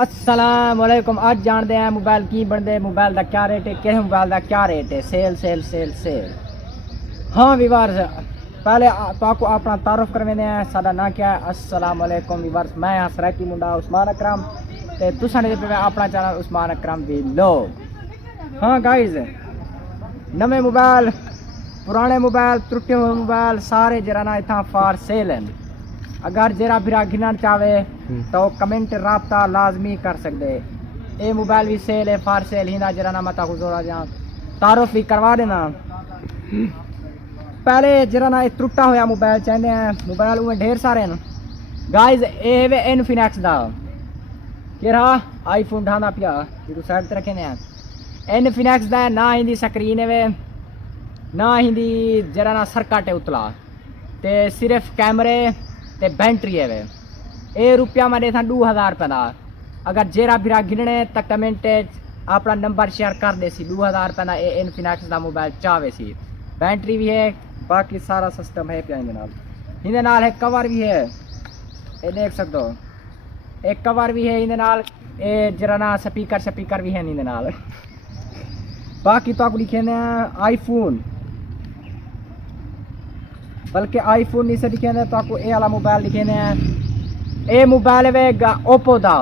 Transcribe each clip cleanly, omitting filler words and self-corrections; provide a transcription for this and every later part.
अस्सलामुअलैकुम। आज जानते हैं मोबाइल की बनते, मोबाइल का क्या रेट है, किस मोबाइल का क्या रेट है। Sale sale sale sale. हाँ विवार्स, पहले तो आपको अपना तारुफ करवाने हैं। सादा ना क्या है। अस्सलामुअलैकुम विवार्स, मैं यहाँ सराकी मुंडा उस्मान अकरम ते तुसां दे पे अपना चैनल उस्मान अकरम दी लोग। हाँ गाइज, नवे मोबाइल, पुराने मोबाइल, त्रुटे हुए मोबाइल सारे जरा ना इतना फार सेल हैं। अगर जरा फिरा गिनना चाहे तो कमेंट राब्ता लाजमी कर सकते। ये मोबाइल भी सेल है, फार सेल ही ना जरा ना मता गुजरा जा तारुफ भी करवा देना। पहले जरा ना त्रुटा होया मोबाइल चाहते हैं। मोबाइल उमें ढेर सारे हैं गाइज। ए वे इनफिनिक्स दा कि रहा आईफोन ढाना पिया जो साइड ते रखे ने। इनफिनिक्स दा ना हिंदी स्क्रीन है, ना हिंदी जरा ना सरकाटे उतला ते सिर्फ कैमरे ते बैटरी है वे। ए रुपया मैं देता 2000 रुपये का। अगर जेरा बिरा गिनने तो कमेंट अपना नंबर शेयर कर दे सी। 2000 रुपये का ए इनफिनिक्स का मोबाइल चाहे सी। बैटरी भी है, बाकी सारा सिस्टम है। इनके नाल है कवर भी है, ये देख सकते हो। एक कवर भी है इनके नाल। ए जरा ना स्पीकर भी है इनके नाल। बाकी तो आपको लिखे ने आईफोन, बल्कि आईफोन नहीं से लिखे ने तो आपको ए वाला मोबाइल लिखे ने। ए मोबाइल है ओप्पो दा,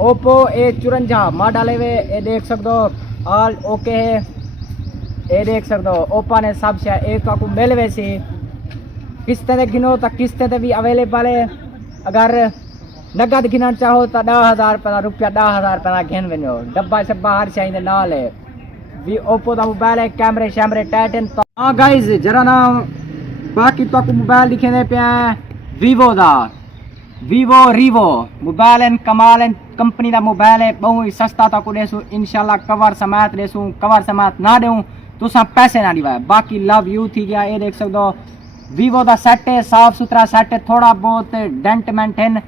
ओप्पो A54 मॉडल है। ये देख सकते हो, ऑल ओके है। ये देख सकते हो ओप्पो ने सब से एक तो आपको मिल वैसे किस्तें ते गिनो तो किस्तें ते भी अवेलेबल है। अगर नगद गिनना चाहो तो 10,000 रुपये का रुपया 10,000 रुपये का गिन वनो। डब्बा शब्बा हर शे नाल है भी। ओप्पो का मोबाइल है, कैमरे शैमरे टाइटन। तो हाँ गाइज जरा ना बाकी तो आपको मोबाइल दिखे दे पे वीवो दा, वीवो रीवो मोबाइल है। कमाल है, कंपनी का मोबाइल है। बहुत ही सस्ता तक देसूँ इंशाल्लाह। कवर समेत देसूँ, कवर समेत ना दूँ तो पैसे ना दिवाए। बाकी लव यू थी गया। ये देख सकते हो वीवो का सेट है, साफ सुथरा सेट है। थोड़ा बहुत डेंट मेंट है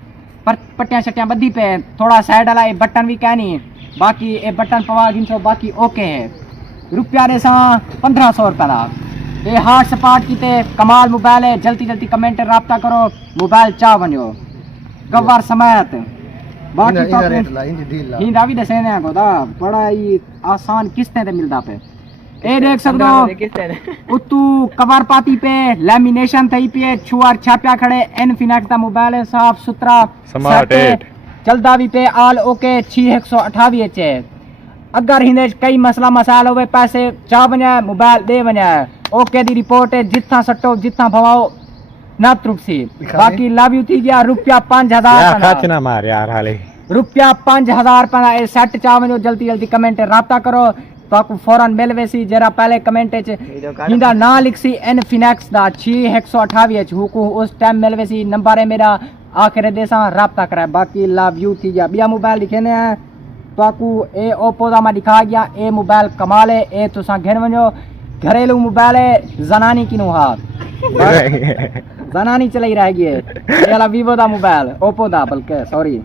पर पट्टियाँ शट्टियाँ बदी पे थोड़ा साइड वाला ये बटन भी कहनी। बाकी ये बटन पवा गिनसो बाकी ओके है। रुपया दे 1500 रुपये का। ये हार्ट सपाट की ते कमाल मोबाइल है। जल्दी जल्दी कमेंट राब्ता करो, मोबाइल चाह बनो कवर समेत। बाकी तो भी दसे को बड़ा ही आसान किस्तें ते मिलता पे। ये देख सकते हो उतू कवर पाती पे लैमिनेशन थी पे छुआर छापिया खड़े। इनफिनिक्स का मोबाइल है, साफ सुथरा चलता भी पे ऑल ओके। 6128 है। अगर हिंदे कई मसला मसाइल हो पैसे चाह बने मोबाइल दे बने ओके दी रिपोर्ट है। जितना सट्टो जितना भवाओ ना त्रुट सी। बाकी लव यू थी गया। रुपया 5000 रुपया 5000 रुपये सेट चाह बनो। जल्दी जल्दी कमेंट राब्ता करो तो आपको फौरन मिल वैसी। जरा पहले कमेंट हिंदा ना लिख सी इनफिनिक्स दा 6128 हुकू उस टाइम मिल वैसी। नंबर है मेरा, आखिर देसा राब्ता कराए। बाकी लव यू थी गया। बिया मोबाइल दिखे ने तो आपको ए ओप्पो का मैं दिखा गया। ए मोबाइल कमाल है। ए तुसा घिन वनो घरेलू मोबाइल है। जनानी किनू हाथ जनानी चलाई रहेगी। ये वाला वीवो का मोबाइल, ओप्पो का बल्कि सॉरी।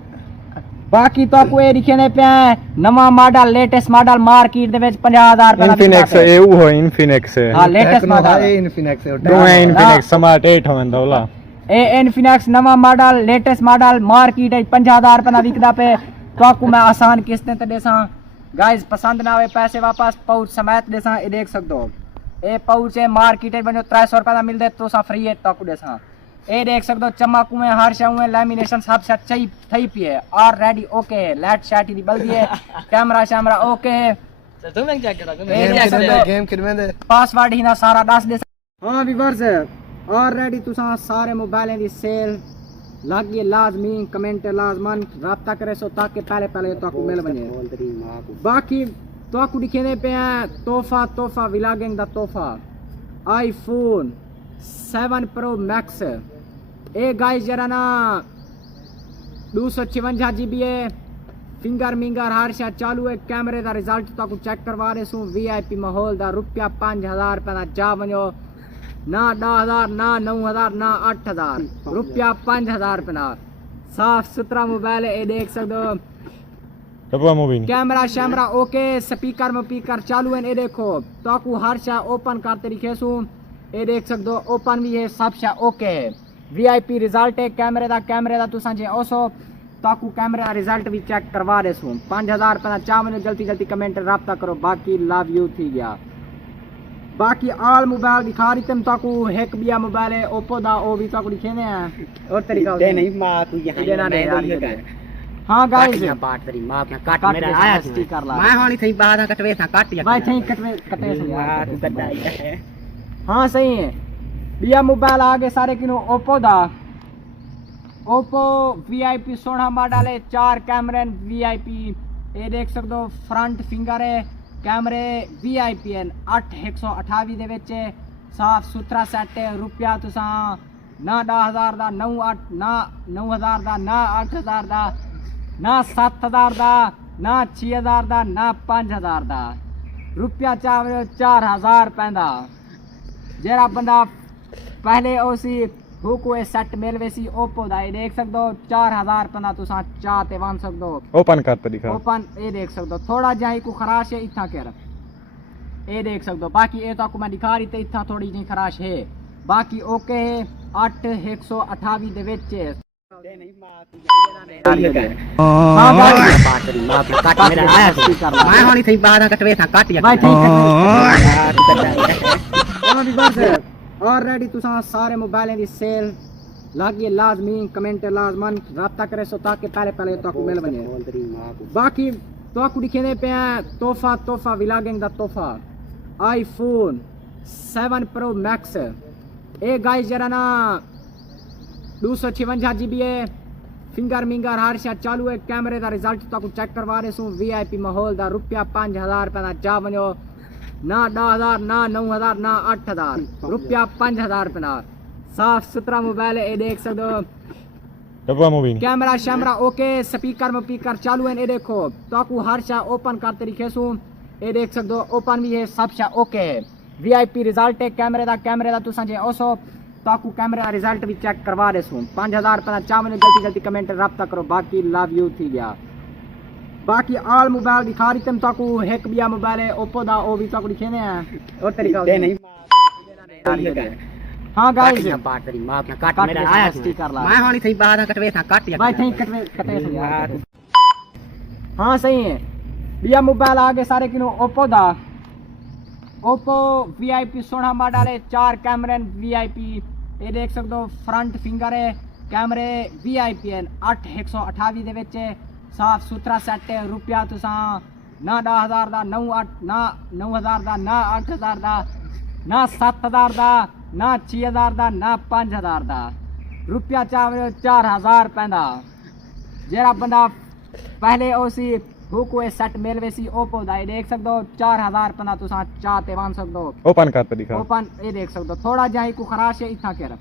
बाकी तो आपको ये दिखे ने पे नवा मॉडल, लेटेस्ट मॉडल मार्केट दे विच 50,000 रुपये इनफिनिक्स है। वो है इनफिनिक्स है। हां लेटेस्ट मॉडल है इनफिनिक्स है। दो है इनफिनिक्स स्मार्ट 8 होंदा वाला। ए इनफिनिक्स नवा मॉडल लेटेस्ट मॉडल मार्केट 50,000 रुपये विकदा पे। तो आपको मैं आसान किस्तें ते देसा। गाइस पसंद ना आवे पैसे वापस पाउच समेत देसा। ये देख सकते हो ए पाउच है मार्केट बनो 300 रुपये का मिल दे तो सा फ्री है। तो आपको देसा ये देख सकते हो चमक में हर शे में लैमिनेशन सब से अच्छी थी पी है और रेडी ओके है। लाइट शाइट दी बल्दी है, कैमरा शैमरा ओके है। पासवर्ड ही ना सारा दस दे। हाँ व्यूअर्स और रेडी तुसा सारे मोबाइलें दी सेल लग गई। लाजमी कमेंट लाजमान राब्ता करे सो ताकि पहले पहले तो आपको मिल बने। बाकी तो आपको दिखे दे पे तोहफा व्लॉगिंग दा तोहफा आईफोन 7 प्रो मैक्स। ए गाइस जरा ना 256 GB है। फिंगर मिंगर हर शा चालू है। कैमरे का रिजल्ट तो आपको चेक करवा रहे सू। VIP माहौल दा रुपया 5000 रुपये का जा बनो। ना 10,000 ना 9,000 ना 8,000 रुपया 5000 रुपये का साफ सुथरा मोबाइल है। ये देख सकते हो कैमरा शैमरा ओके, स्पीकर में चालू है। ये देखो तो आपको हर शा ओपन करते दिखे सू। ये देख सकते हो ओपन भी है, सब शा ओके है। VIP रिजल्ट है कैमरे का तुसा जे ओसो ताकू कैमरा रिजल्ट भी चेक करवा दे सूं 5000 रुपया चावल जल्दी जल्दी कमेंट राब्ता करो बाकी लव यू थी गया बाकी आल मोबाइल दिखा रही तुम ताकू एक बिया मोबाइल है ओप्पो दा ओ भी ताकू दिखेने हैं और तरीका दे नहीं मां तू यहां देना नहीं यार हां गाइस बात तेरी मां अपना काट मेरा आया ठीक कर ला मैं होनी थी बाद कटवे था काट या भाई थई कटे से यार तू गड्ढा है हां सही है बिया मोबाइल आगे सारे किनो ओप्पो दा ओप्पो वीआईपी 16 मॉडल है 4 कैमरे वीआईपी ये देख सकते हो फ्रंट फिंगर है कैमरे वीआईपी है 8128 दे विच साफ सुथरा सेट है रुपया तुसा ना 10000 दा 98 ना 9000 दा ना 8000 दा ना 7000 दा ना 6000 दा ना 5000 दा रुपया चाहे 4000 पैंदा जेड़ा बंदा पहले उसी को सेट मिलवे सी ओप्पो दा ये देख सकते हो 4000 पैंदा तुसा चाह ते वन सकते हो ओपन करते दिखा ओपन ये देख सकते हो थोड़ा जा ही को खराश है इतना कर ये देख सकते हो बाकी ये तो आपको मैं दिखा रही थी इतना थोड़ी जी खराश है बाकी ओके है 8128 दे विच दे नहीं मां तू हां भाई बात तेरी मां अपना काट मेरा आया ठीक कर ला मैं होनी थी बाद कटवे था काट या भाई ठीक यार तू गड्ढा है ऑलरेडी तुसा सारे मोबाइलें दी सेल लागी लाजमी कमेंट लाजमन राब्ता करे सो ताकि पहले तो आपको मिल बने बोल तेरी मां को बाकी तो आपको दिखेने पे तोहफा व्लॉगिंग दा तोहफा आईफोन 7 प्रो मैक्स ए गाइस जरा ना 256 GB है फिंगर हर शा चालू है कैमरे दा रिजल्ट तो आपको चेक करवा रहे सो वीआईपी माहौल दा रुपया 5000 रुपया दा जा वनो ना 10000 ना 9000 ना 8000 रुपया 5000 रुपया साफ सुथरा मोबाइल है ये देख सकते हो डब्बा मूवी कैमरा शैमरा ओके स्पीकर चालू है ये देखो तो आपको हर शा ओपन कर तरीके से ये देख सकते हो ओपन भी है सब शा ओके है वीआईपी रिजल्ट है कैमरे दा तुसा जे ओसो तो आपको कैमरा रिजल्ट भी चेक करवा दे सूं 5000 रुपया चावल जल्दी कमेंट राब्ता करो बाकी लव यू थी गया बाकी आल मोबाइल दिखा रही तुम ताकू एक बिया मोबाइल है ओप्पो दा ओ भी ताकू दिखेने हैं और तरीका दे नहीं मां हां गाइस बात तेरी मां अपना काट मेरा आया ठीक कर ला मैं होनी थी बाद कटवे था काट या भाई थई कटे से यार हां सही है बिया मोबाइल आगे सारे किनो ओप्पो दा ओप्पो वीआईपी 16 मॉडल है 4 कैमरे वीआईपी ये देख सकते हो फ्रंट फिंगर है कैमरे वीआईपी है 8128 दे विच साफ सुथरा सेट है रुपया तुसा ना 10000 दा 98 ना 9000 दा ना 8000 दा ना 7000 दा ना 6000 दा ना 5000 दा रुपया चाहे 4000 पैंदा जेड़ा बंदा पहले उसी को सेट मिलवे सी ओप्पो दा ये देख सकते हो 4000 पैंदा तुसा चाह ते वन सकते हो ओपन करते दिखा ओपन ये देख सकते हो थोड़ा जा ही को खराश है इतना कर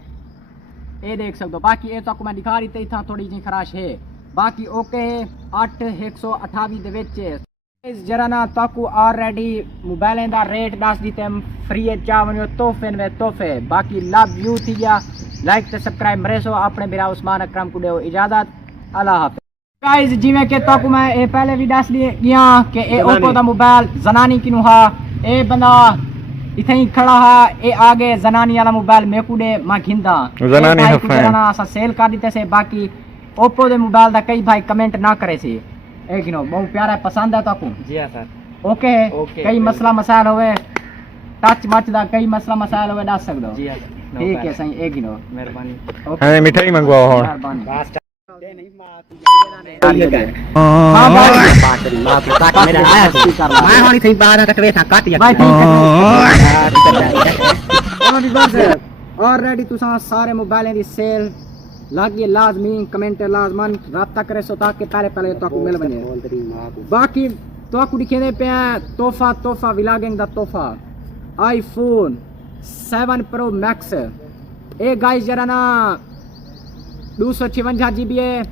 ये देख सकते हो बाकी ये तो आपको मैं दिखा रही थी इतना थोड़ी जी खराश है बाकी ओके है 8128 दे विच जरा ना ताकू ऑलरेडी मोबाइलें दा रेट दस दीते फ्री है चावनो तोहफे बाकी लव यू थी गया लाइक ते सब्सक्राइब मरे सो अपने मेरा उस्मान अकरम को दो इजाजत अल्लाह हाफिज गाइस जिवें के ताकू मैं ये पहले भी दस लिए गया कि ए ओप्पो दा मोबाइल जनानी किनु हा ए बंदा इथे ही खड़ा हा ए आगे जनानी वाला मोबाइल मेकू दे मा घिंदा जनानी हफे ना असा सेल कर दीते से बाकी ओप्पो दे मोबाइल दा कई भाई कमेंट ना करे सी एक नो बहुत प्यारा पसंद है ताकू जी हां सर ओके है कई मसला मसाइल होवे टच मच दा कई मसला मसाइल होवे दस सकदो जी हां ठीक है सही एक नो मेहरबानी हां मिठाई मंगवाओ और मेहरबानी दे नहीं मां तू हां भाई बात तेरी मां अपना काट मेरा आया ठीक कर ला मैं होनी थी बाद कटवे था काट या भाई ठीक यार तू गड्ढा है ऑलरेडी तुसा सारे मोबाइलें दी सेल लागी लाजमी कमेंट लाजमन राब्ता करे सो ताकि पहले तो आपको मिल बने बोल तेरी मां को बाकी तो आपको दिखेने पे तोहफा व्लॉगिंग दा तोहफा आईफोन 7 प्रो मैक्स ए गाइस जरा ना 256 GB है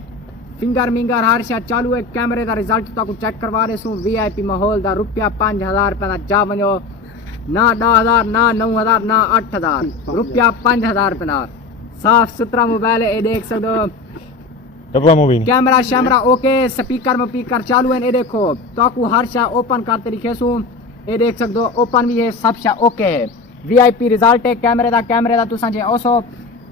फिंगर हर शा चालू है कैमरे दा रिजल्ट तो आपको चेक करवा रहे सो वीआईपी माहौल दा रुपया 5000 रुपया दा जा वनो ना 10000 ना 9000 ना 8000 रुपया 5000 रुपया साफ सुथरा मोबाइल है ये देख सकते हो डब्बा मूवी कैमरा शैमरा ओके स्पीकर चालू है ये देखो तो आपको हर शा ओपन कर तरीके से ये देख सकते हो ओपन भी है सब शा ओके है वीआईपी रिजल्ट है कैमरे दा तुसा जे ओसो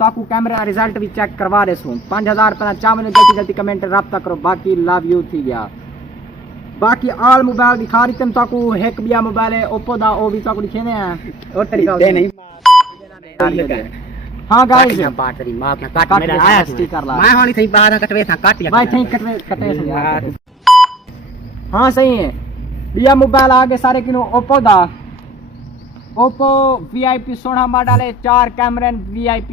ताकू कैमरा रिजल्ट भी चेक करवा दे सूं 5000 रुपया चावल जल्दी जल्दी कमेंट रब्ता करो बाकी लव यू थी गया बाकी आल मोबाइल दिखा रही तुम ताकू एक बिया मोबाइल है ओप्पो दा ओ भी ताकू दिखे ने और तरीका दे नहीं हां गाइस बात तेरी मां अपना काट मेरा आया कर ला मैं होली सही बाहर कटवे था काट या भाई थे कटे यार हां सही है बिया मोबाइल आगे सारे किनो ओप्पो दा ओप्पो VIP 16 मॉडल है 4 कैमरे VIP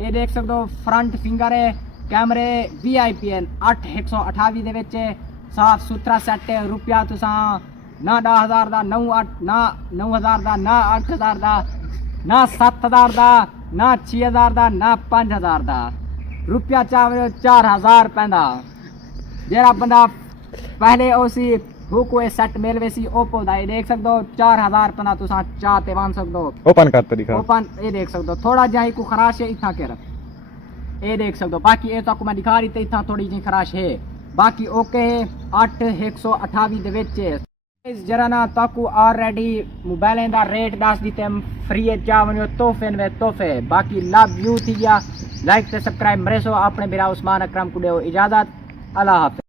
ये देख सकते हो फ्रंट फिंगर है कैमरे VIP है 8 128 दे विच साफ सुथरा सेट है रुपया तुसा ना 10000 दा 9000 दा ना 8000 दा ना 7000 दा ना 6000 दा ना 5000 दा रुपया चाहे 4000 पैंदा जेड़ा बंदा पहले उसी हुको ए सेट मिलवे सी ओप्पो दा ये देख सकते हो 4000 पैंदा तुसा चाहते मान सकते हो ओपन कर तरीका ओपन ये देख सकते हो थोड़ा जा को खराश है इतना कर ये देख सकते हो बाकी ये तो मैं दिखा रही थी इतना थोड़ी जी खराश है बाकी ओके 8 128 दे विच जरा ना ताकू ऑलरेडी मोबाइल दा रेट दस दीते फ्री है चावनो तोहफे बाकी लव यू थी गया लाइक ते सब्सक्राइब मरे सो अपने मेरा उस्मान अकरम को दो इजाजत अल्लाह हाफिज।